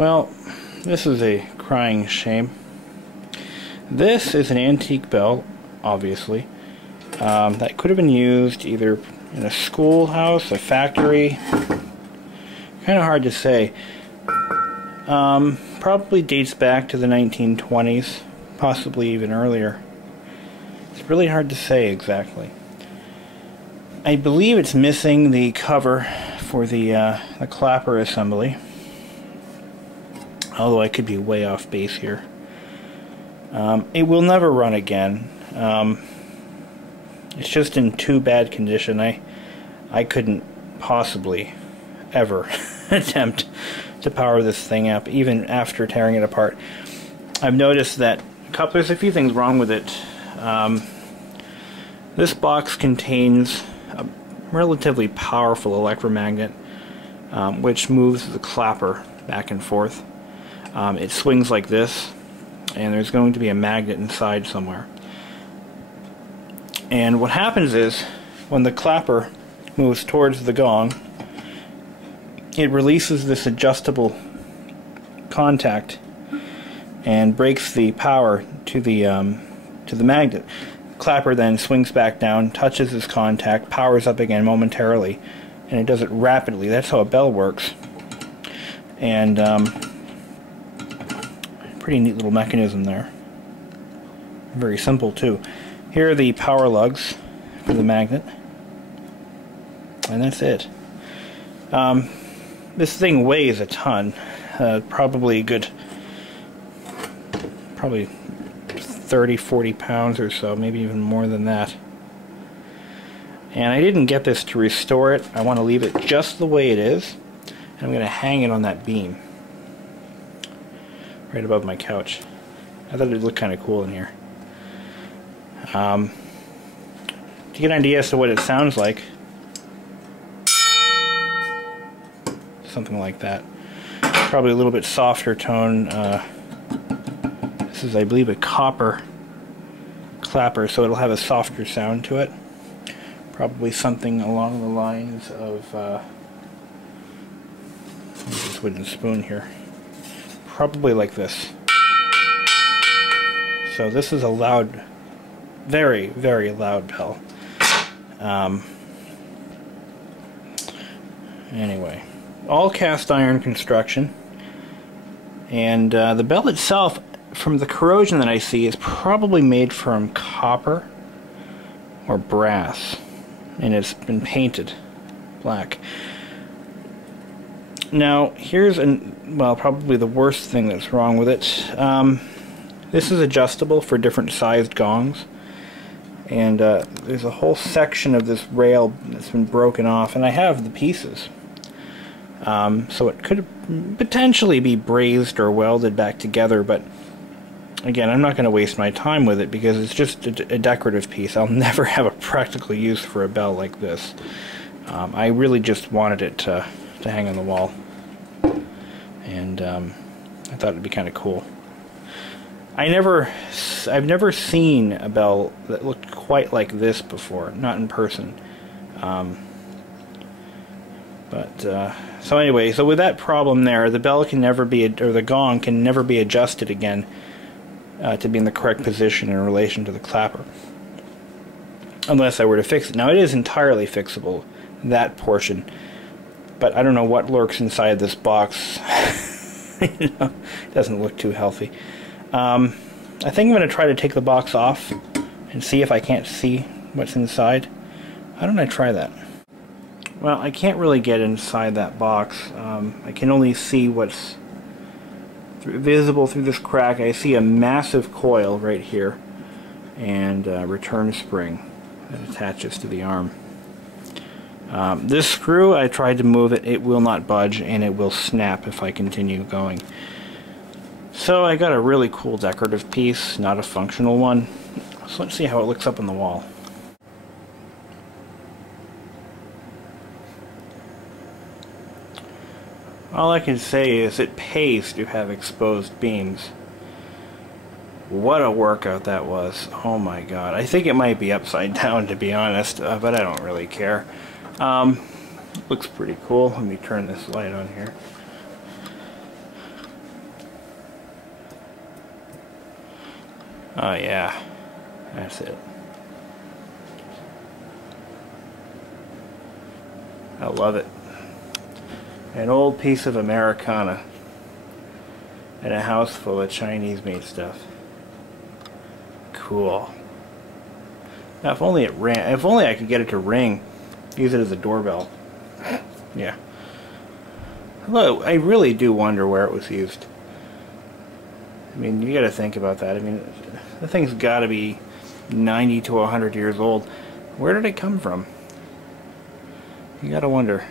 Well, this is a crying shame. This is an antique bell, obviously, that could have been used either in a schoolhouse, a factory. Kind of hard to say. Probably dates back to the 1920s, possibly even earlier. It's really hard to say exactly. I believe it's missing the cover for the clapper assembly, although I could be way off base here. It will never run again. It's just in too bad condition. I couldn't possibly ever attempt to power this thing up, even after tearing it apart. I've noticed that there's a few things wrong with it. This box contains a relatively powerful electromagnet, which moves the clapper back and forth. It swings like this, and there's going to be a magnet inside somewhere. And what happens is, when the clapper moves towards the gong, it releases this adjustable contact and breaks the power to the magnet. Clapper then swings back down, touches this contact, powers up again momentarily, and it does it rapidly. That's how a bell works. And pretty neat little mechanism there. Very simple too. Here are the power lugs for the magnet, and that's it. This thing weighs a ton, probably 30-40 pounds or so, maybe even more than that. And I didn't get this to restore it. I want to leave it just the way it is, and I'm going to hang it on that beam right above my couch. I thought it'd look kind of cool in here. To get an idea as to what it sounds like, something like that. Probably a little bit softer tone. This is, I believe, a copper clapper, so it'll have a softer sound to it. Probably something along the lines of this wooden spoon here. Probably like this. So this is a loud, very, very loud bell. Anyway, all cast iron construction, and the bell itself, from the corrosion that I see, is probably made from copper or brass, and it's been painted black. Now, here's probably the worst thing that's wrong with it. This is adjustable for different sized gongs, and there's a whole section of this rail that's been broken off, and I have the pieces. So it could potentially be brazed or welded back together, but again, I'm not going to waste my time with it because it's just a decorative piece. I'll never have a practical use for a bell like this. I really just wanted it to hang on the wall, and I thought it'd be kind of cool. I've never seen a bell that looked quite like this before, not in person. So anyway, so with that problem there, the bell can never be, or the gong can never be adjusted again to be in the correct position in relation to the clapper, unless I were to fix it. Now, it is entirely fixable, that portion, but I don't know what lurks inside this box. You know, it doesn't look too healthy. I think I'm going to try to take the box off and see if I can't see what's inside. Why don't I try that? Well, I can't really get inside that box. I can only see what's visible through this crack. I see a massive coil right here and a return spring that attaches to the arm. This screw, I tried to move it. It will not budge, and it will snap if I continue going. So I got a really cool decorative piece, not a functional one. So let's see how it looks up on the wall. All I can say is it pays to have exposed beams. What a workout that was. Oh my god. I think it might be upside down, to be honest, but I don't really care. Looks pretty cool. Let me turn this light on here. Oh yeah, that's it. I love it. An old piece of Americana and a house full of Chinese-made stuff. Cool. Now, if only it ran. If only I could get it to ring. Use it as a doorbell. Yeah. Although I really do wonder where it was used. I mean, you got to think about that. I mean, the thing's got to be 90 to 100 years old. Where did it come from? You got to wonder.